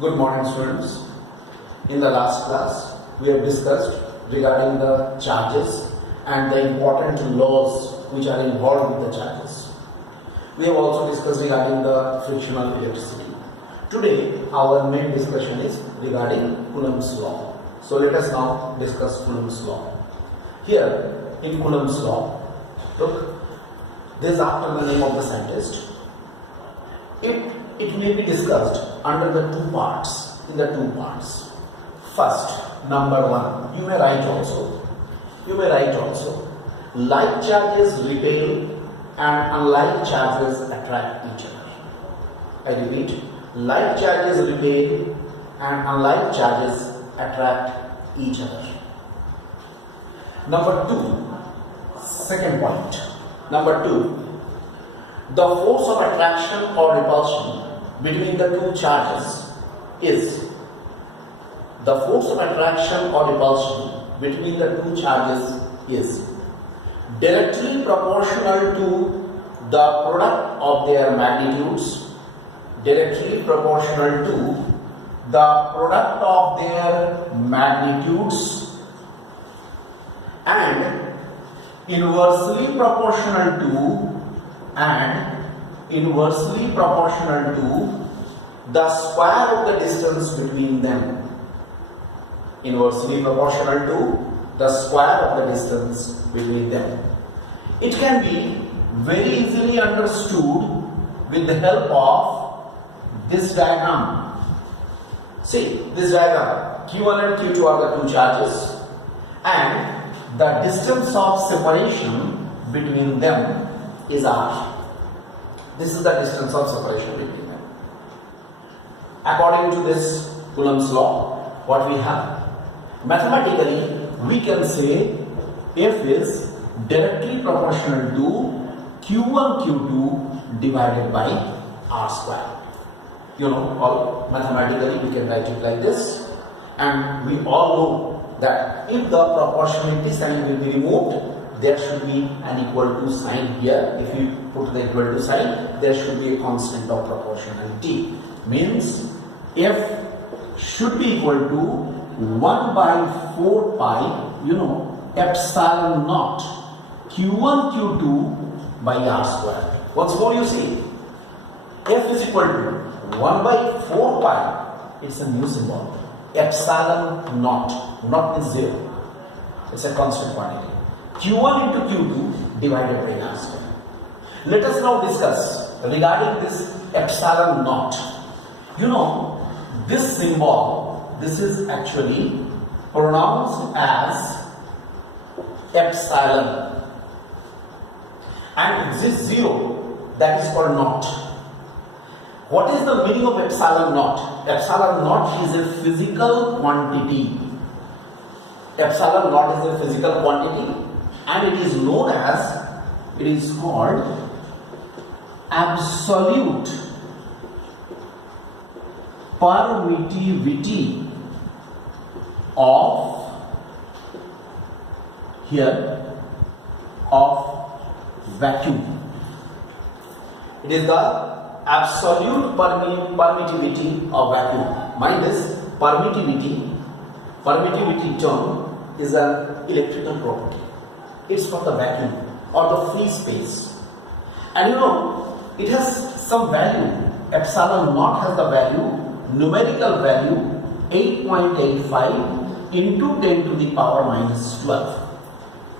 Good morning, students. In the last class, we have discussed regarding the charges and the important laws which are involved with the charges. We have also discussed regarding the frictional electricity. Today, our main discussion is regarding Coulomb's law. So let us now discuss Coulomb's law. Here, in Coulomb's law, look, this is after the name of the scientist. It may be discussed under the two parts, in the two parts. First, number one, you may write also, like charges repel and unlike charges attract each other. I repeat, like charges repel and unlike charges attract each other. Number two, second point. Number two, the force of attraction or repulsion between the two charges is directly proportional to the product of their magnitudes, and inversely proportional to the square of the distance between them. It can be very easily understood with the help of this diagram. See, this diagram, Q1 and Q2 are the two charges, and the distance of separation between them is R. This is the distance of separation between them. According to this Coulomb's law, what we have? Mathematically, we can say F is directly proportional to Q1 Q2 divided by R square. Or mathematically we can write it like this, and we all know that if the proportionality sign will be removed, there should be an equal to sign here. If you put the equal to sign, there should be a constant of proportionality. Means F should be equal to 1 by 4 pi, epsilon naught Q1 Q2 by R square. Once more you see, F is equal to 1 by 4 pi, it's a new symbol, epsilon naught, naught is 0, it's a constant quantity, Q1 into Q2 divided by R square. Let us now discuss regarding this epsilon naught. This symbol, this is actually pronounced as epsilon, and this 0, that is called naught. What is the meaning of epsilon naught? Epsilon naught is a physical quantity. Epsilon naught is a physical quantity, and it is known as, it is called absolute permittivity of vacuum. It is the absolute permittivity of vacuum. Mind this, permittivity term is an electrical property. It's for the vacuum or the free space. And it has some value. Epsilon naught has the value, numerical value 8.85 into 10 to the power minus 12.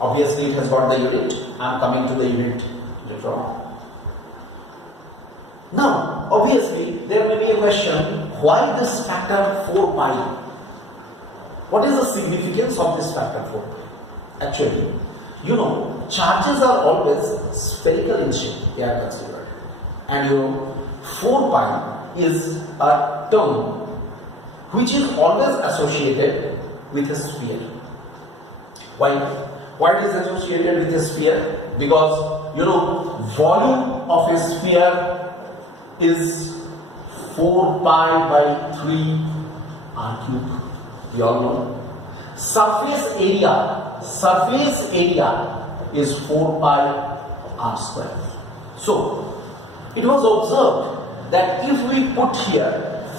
Obviously it has got the unit. I am coming to the unit later on. Now, obviously there may be a question, why this factor 4 pi? What is the significance of this factor 4 pi? Actually, charges are always spherical in shape, they are considered. And 4 pi is a term which is always associated with a sphere. Why it is associated with a sphere? Because volume of a sphere is 4 pi by 3 r cube. You all know. Surface area is 4 pi r square. So it was observed that if we put here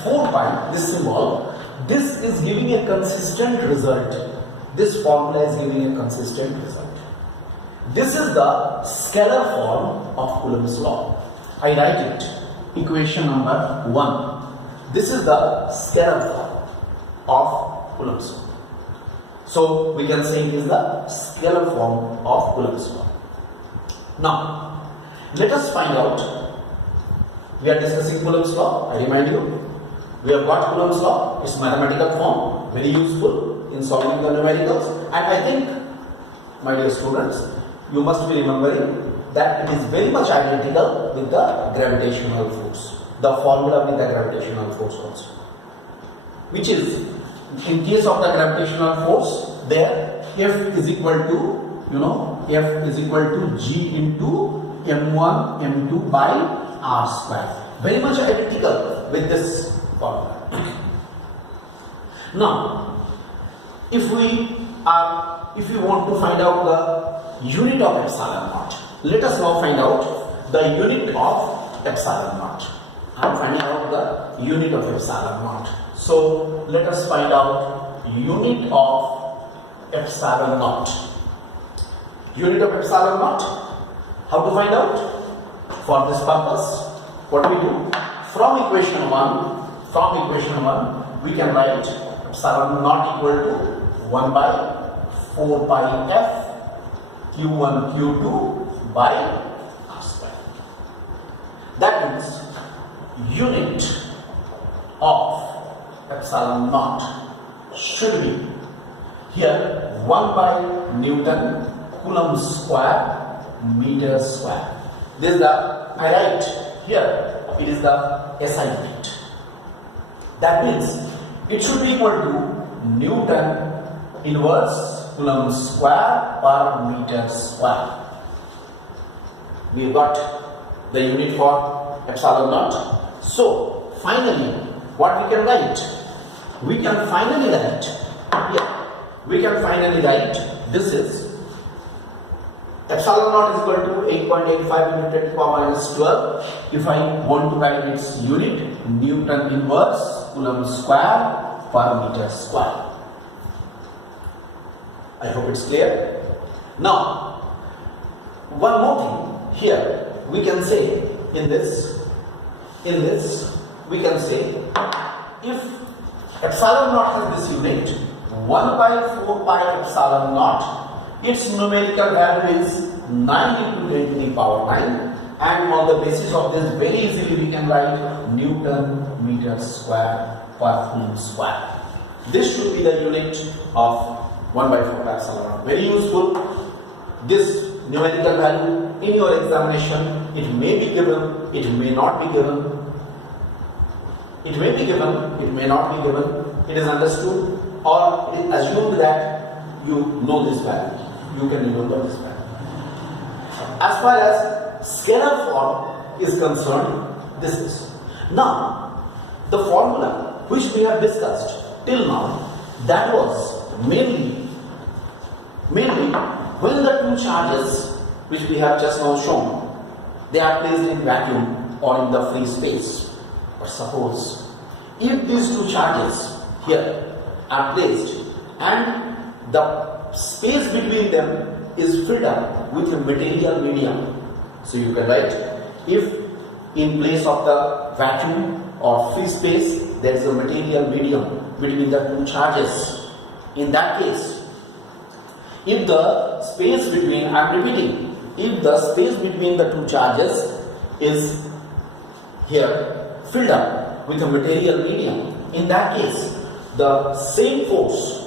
4 pi, this symbol, this is giving a consistent result. This formula is giving a consistent result. This is the scalar form of Coulomb's law. I write it, equation number 1. This is the scalar form of Coulomb's law. So we can say it is the scalar form of Coulomb's law. Now, let us find out. We are discussing Coulomb's law. I remind you, we have got Coulomb's law. It's mathematical form, very useful in solving the numericals. And I think, my dear students, you must be remembering that it is very much identical with the gravitational force. The formula with the gravitational force also. Which is, in case of the gravitational force, there F is equal to, F is equal to G into M1, M2 by R square. Very much identical with this formula. Now, if we want to find out the unit of epsilon naught, let us now find out the unit of epsilon naught. I am finding out the unit of epsilon naught. So let us find out unit of epsilon naught. Unit of epsilon naught. How to find out? For this purpose, what do we do? From equation 1, we can write epsilon naught equal to 1 by 4 pi f q1 q2 by r square. That means unit of epsilon naught should be here 1 by Newton Coulomb square meter square. This is the, I write here, it is the SI unit. That means it should be equal to Newton inverse Coulomb square per meter square. We got the unit for epsilon naught. So finally, what we can write? We can finally write here. We can finally write this is epsilon naught is equal to 8.85 into 10 to the power minus 12. If I want to write its unit, Newton inverse Coulomb square per meter square. I hope it's clear. Now, one more thing here. We can say in this, we can say if epsilon naught has this unit, 1 by 4 pi epsilon naught, its numerical value is 9 into 10 to the power 9, and on the basis of this very easily we can write Newton meter square per Coulomb square. This should be the unit of 1 by 4 pi epsilon naught. Very useful. This numerical value in your examination, it may be given, it may not be given. It may be given, it may not be given. It is understood, or it is assumed that you know this value. You can remember this value. As far as scalar form is concerned, this is. Now, the formula which we have discussed till now, that was mainly when the two charges which we have just now shown, they are placed in vacuum or in the free space. But suppose if these two charges here are placed and the space between them is filled up with a material medium. So you can write, if in place of the vacuum or free space there is a material medium between the two charges, in that case, if the space between, I am repeating, if the space between the two charges is here filled up with a material medium, in that case, the same force,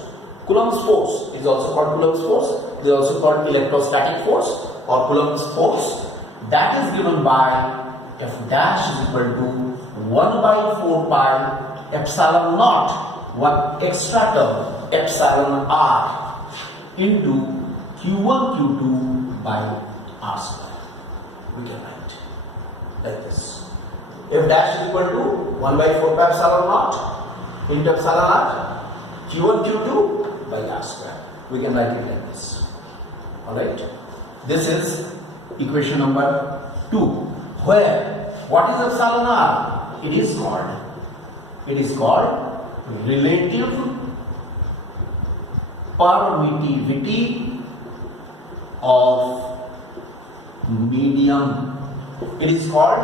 Coulomb's force, is also called Coulomb's force, is also called electrostatic force or Coulomb's force, that is given by F dash is equal to 1 by 4 pi epsilon naught, one extra term, epsilon r, into Q1 Q2 by r square. We can write like this. F dash is equal to 1 by 4 pi epsilon naught into epsilon r, Q1 Q2 by r square. We can write it like this. Alright. This is equation number 2. Where what is epsilon r? It is It is called relative permittivity of medium. It is called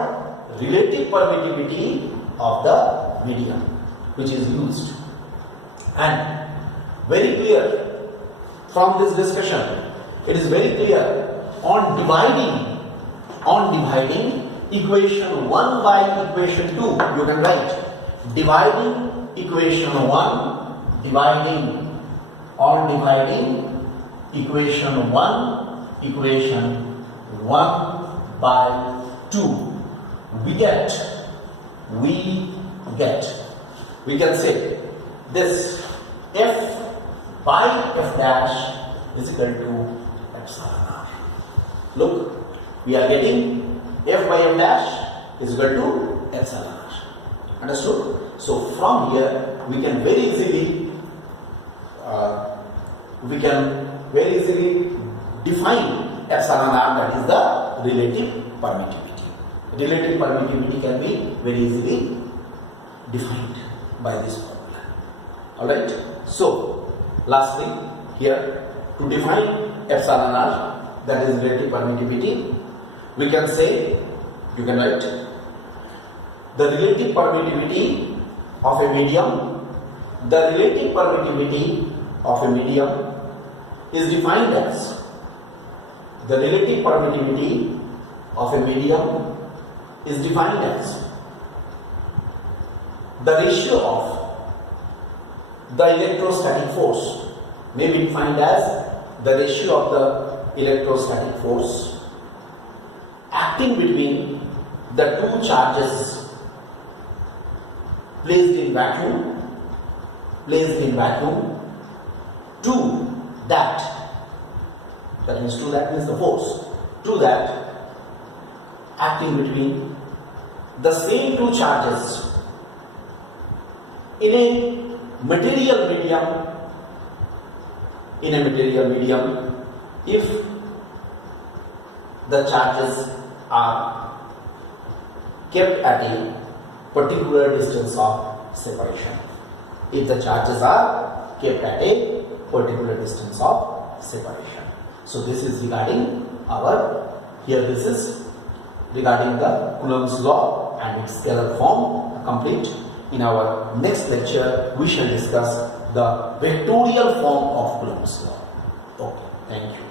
relative permittivity of the medium which is used. And very clear from this discussion, it is very clear on dividing equation 1 by equation 2, you can write dividing equation 1, dividing equation 1 by 2, we can say this f by f dash is equal to epsilon r. Look, we are getting f by f dash is equal to epsilon r. Understood? So from here we can very easily define epsilon r, that is the relative permittivity. Relative permittivity can be very easily defined by this formula. Alright? So, lastly, here to define epsilon r, that is relative permittivity, we can say, you can write the relative permittivity of a medium. The relative permittivity of a medium is defined as the relative permittivity of a medium is defined as the ratio of the electrostatic force, may be defined as the ratio of the electrostatic force acting between the two charges placed in vacuum to that means the force, to that acting between the same two charges in a material medium if the charges are kept at a particular distance of separation. If the charges are kept at a particular distance of separation. So this is regarding this is regarding the Coulomb's law and its scalar form complete. In our next lecture, we shall discuss the vectorial form of Coulomb's law. Okay, thank you.